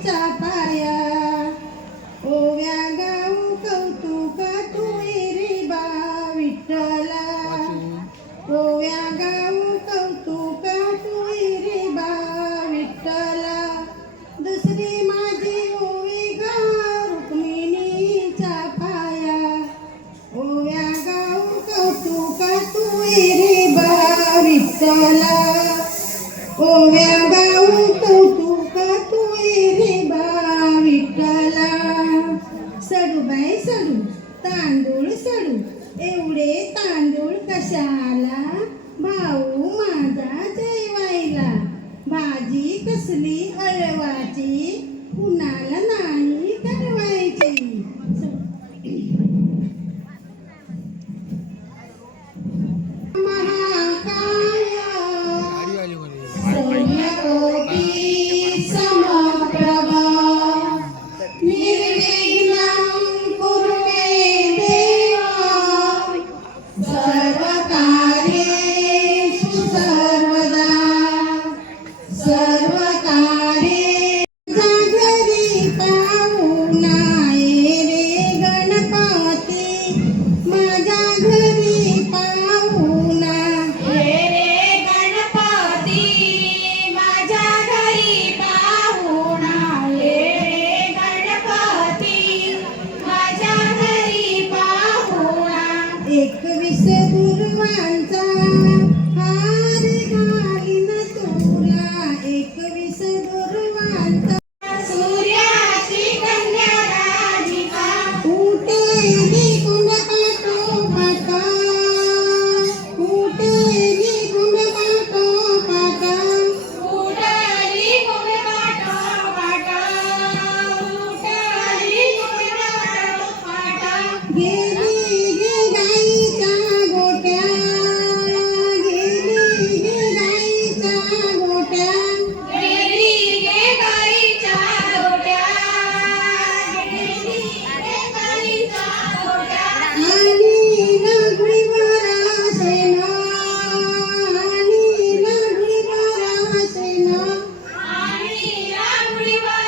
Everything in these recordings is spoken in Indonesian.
再拜呀。कशाला भाऊ माझा जैवायला? भाजी कसली everybody.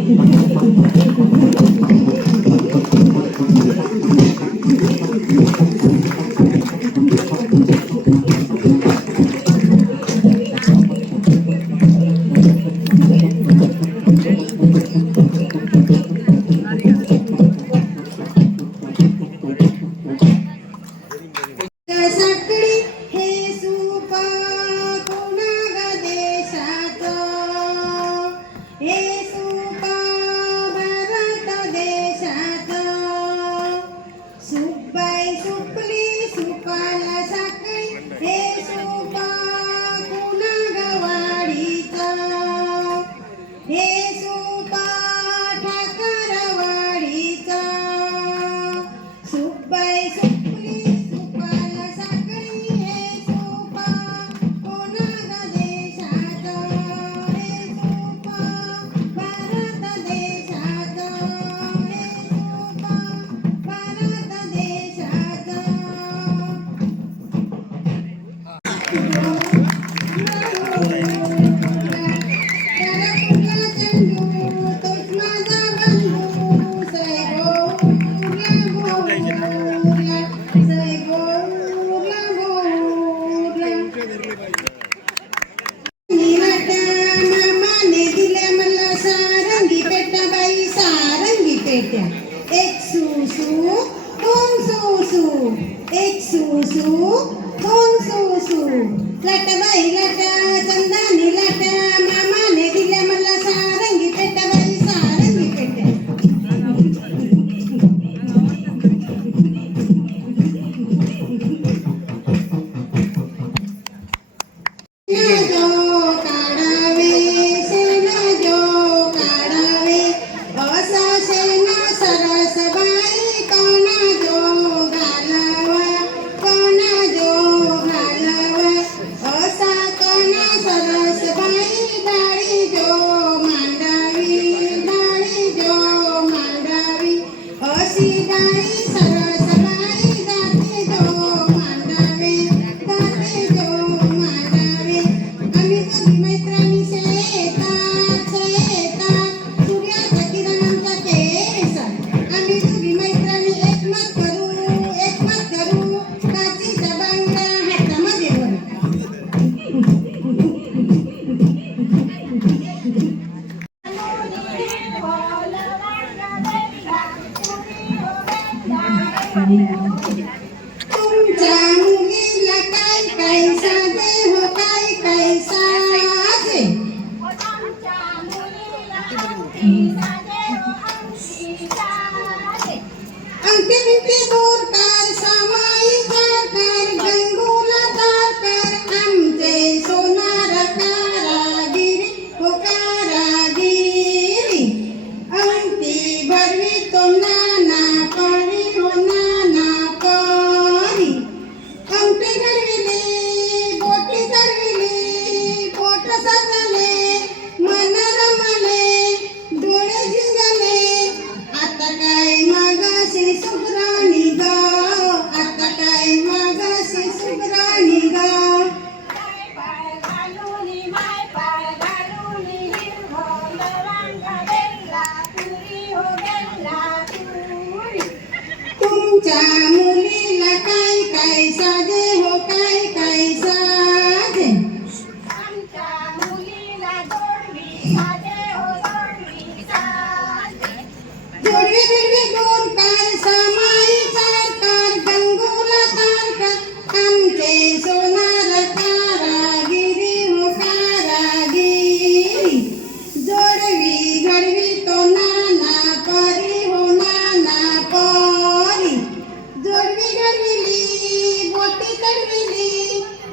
本当に。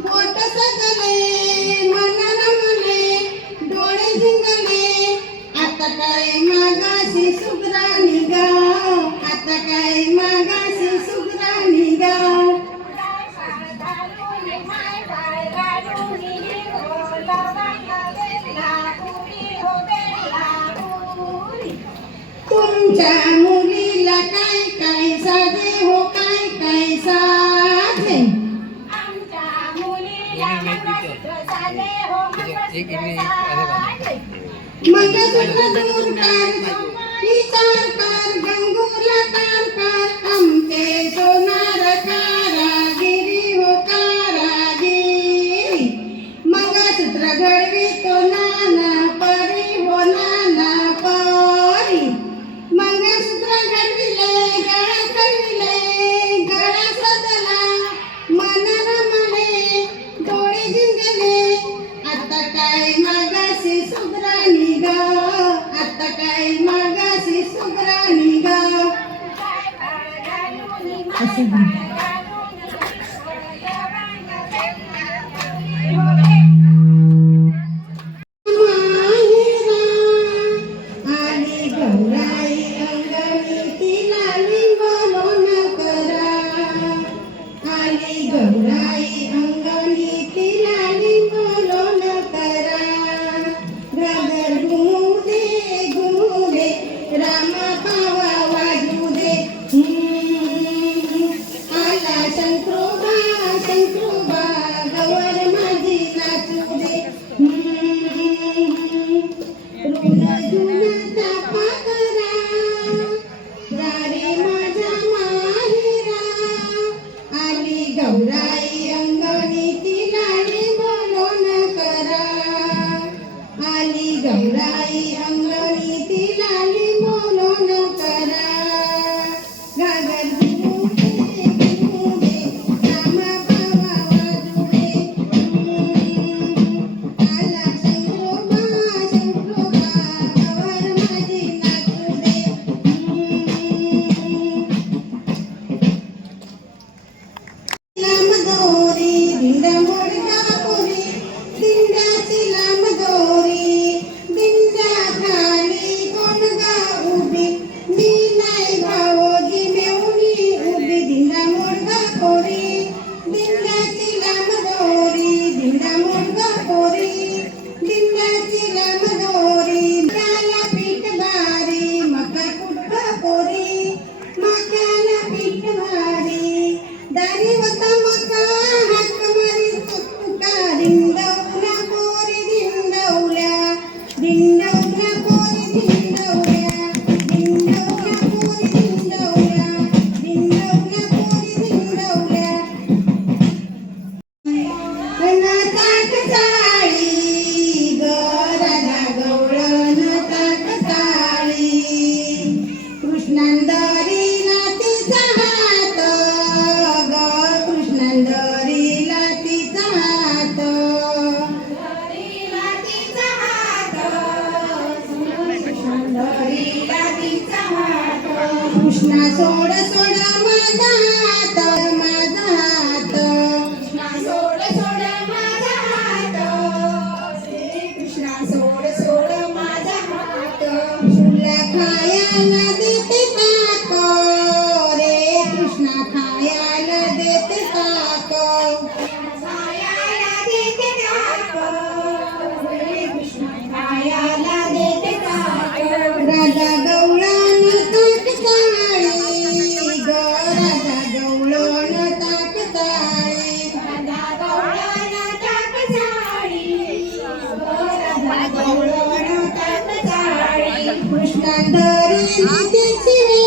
What? Masukkan telur tanpa, ditampar, genggulah tanpa, ampe jodoh. 稼ぐ。లింగమూరి లింగమూరి കണ്ടറിഞ്ഞിതേ